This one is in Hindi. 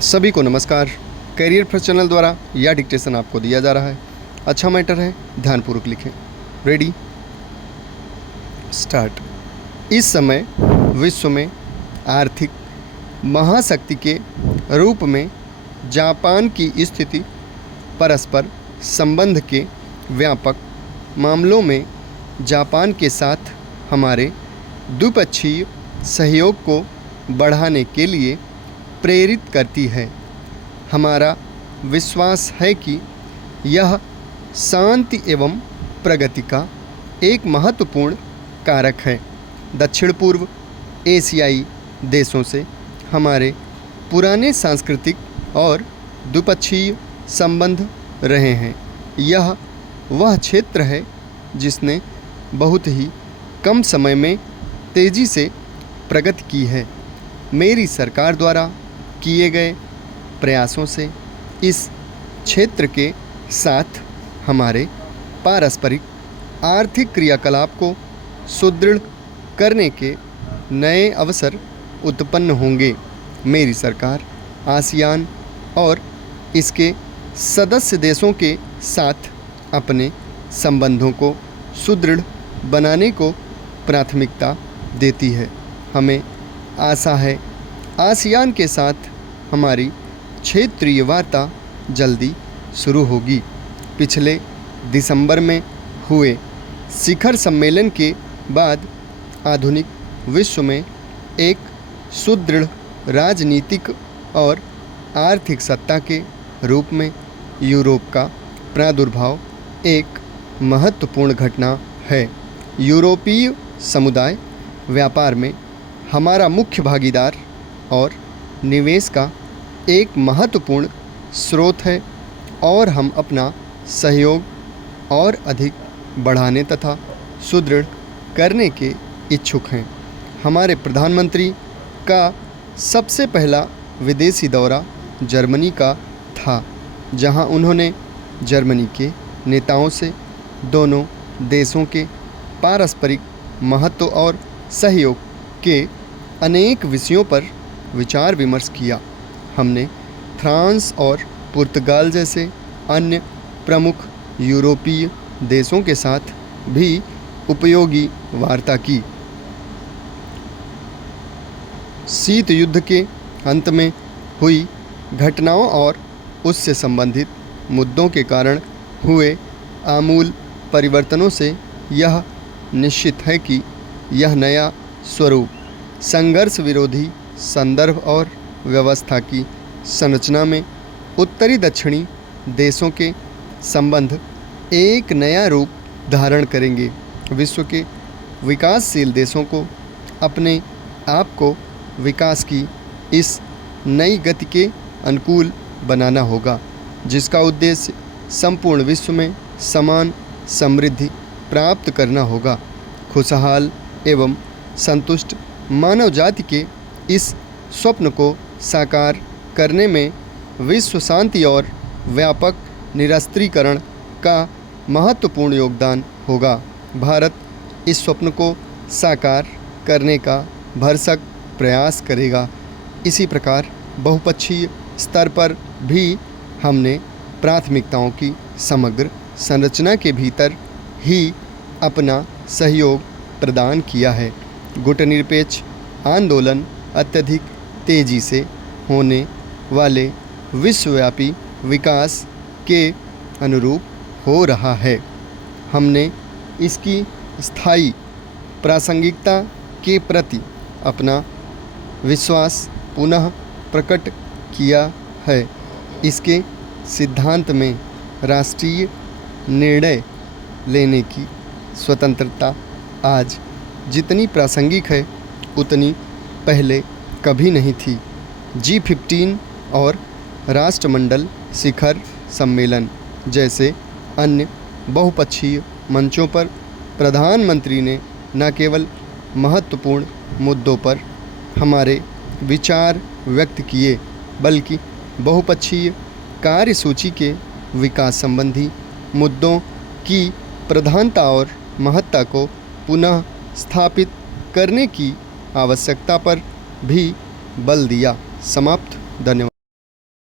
सभी को नमस्कार। करियर फर्स्ट चैनल द्वारा यह डिक्टेशन आपको दिया जा रहा है। अच्छा मैटर है, ध्यानपूर्वक लिखें। Ready, start. इस समय विश्व में आर्थिक महाशक्ति के रूप में जापान की स्थिति परस्पर संबंध के व्यापक मामलों में जापान के साथ हमारे द्विपक्षीय सहयोग को बढ़ाने के लिए प्रेरित करती है। हमारा विश्वास है कि यह शांति एवं प्रगति का एक महत्वपूर्ण कारक है। दक्षिण पूर्व एशियाई देशों से हमारे पुराने सांस्कृतिक और द्विपक्षीय संबंध रहे हैं। यह वह क्षेत्र है जिसने बहुत ही कम समय में तेज़ी से प्रगति की है। मेरी सरकार द्वारा किए गए प्रयासों से इस क्षेत्र के साथ हमारे पारस्परिक आर्थिक क्रियाकलाप को सुदृढ़ करने के नए अवसर उत्पन्न होंगे। मेरी सरकार आसियान और इसके सदस्य देशों के साथ अपने संबंधों को सुदृढ़ बनाने को प्राथमिकता देती है। हमें आशा है आसियान के साथ हमारी क्षेत्रीय वार्ता जल्दी शुरू होगी। पिछले दिसंबर में हुए शिखर सम्मेलन के बाद आधुनिक विश्व में एक सुदृढ़ राजनीतिक और आर्थिक सत्ता के रूप में यूरोप का प्रादुर्भाव एक महत्वपूर्ण घटना है। यूरोपीय समुदाय व्यापार में हमारा मुख्य भागीदार और निवेश का एक महत्वपूर्ण स्रोत है और हम अपना सहयोग और अधिक बढ़ाने तथा सुदृढ़ करने के इच्छुक हैं। हमारे प्रधानमंत्री का सबसे पहला विदेशी दौरा जर्मनी का था, जहां उन्होंने जर्मनी के नेताओं से दोनों देशों के पारस्परिक महत्व और सहयोग के अनेक विषयों पर विचार विमर्श किया। हमने फ्रांस और पुर्तगाल जैसे अन्य प्रमुख यूरोपीय देशों के साथ भी उपयोगी वार्ता की। शीत युद्ध के अंत में हुई घटनाओं और उससे संबंधित मुद्दों के कारण हुए आमूल परिवर्तनों से यह निश्चित है कि यह नया स्वरूप संघर्ष विरोधी संदर्भ और व्यवस्था की संरचना में उत्तरी दक्षिणी देशों के संबंध एक नया रूप धारण करेंगे। विश्व के विकासशील देशों को अपने आप को विकास की इस नई गति के अनुकूल बनाना होगा, जिसका उद्देश्य संपूर्ण विश्व में समान समृद्धि प्राप्त करना होगा। खुशहाल एवं संतुष्ट मानव जाति के इस स्वप्न को साकार करने में विश्व शांति और व्यापक निरस्त्रीकरण का महत्वपूर्ण योगदान होगा। भारत इस स्वप्न को साकार करने का भरसक प्रयास करेगा। इसी प्रकार बहुपक्षीय स्तर पर भी हमने प्राथमिकताओं की समग्र संरचना के भीतर ही अपना सहयोग प्रदान किया है। गुटनिरपेक्ष आंदोलन अत्यधिक तेज़ी से होने वाले विश्वव्यापी विकास के अनुरूप हो रहा है। हमने इसकी स्थायी प्रासंगिकता के प्रति अपना विश्वास पुनः प्रकट किया है। इसके सिद्धांत में राष्ट्रीय निर्णय लेने की स्वतंत्रता आज जितनी प्रासंगिक है उतनी पहले कभी नहीं थी। G15 और राष्ट्रमंडल शिखर सम्मेलन जैसे अन्य बहुपक्षीय मंचों पर प्रधानमंत्री ने न केवल महत्वपूर्ण मुद्दों पर हमारे विचार व्यक्त किए, बल्कि बहुपक्षीय कार्यसूची के विकास संबंधी मुद्दों की प्रधानता और महत्ता को पुनः स्थापित करने की आवश्यकता पर भी बल दिया। समाप्त। धन्यवाद।